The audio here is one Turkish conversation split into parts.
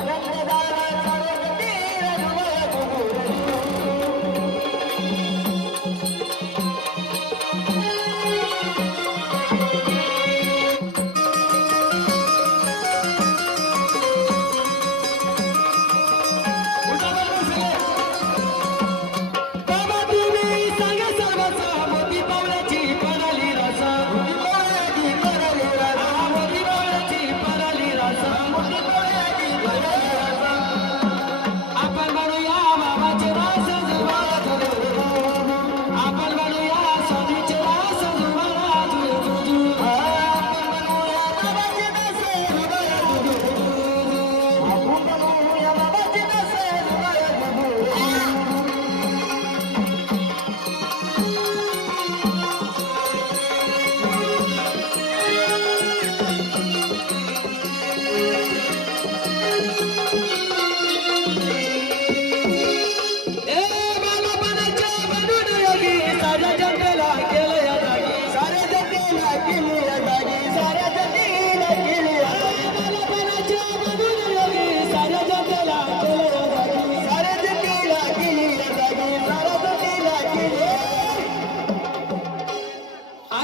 Além de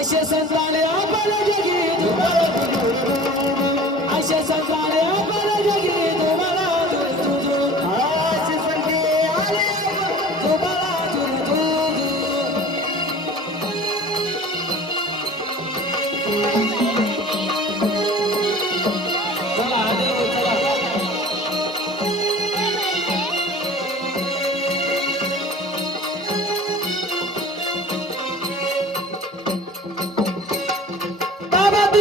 आशे संतान आपल जगी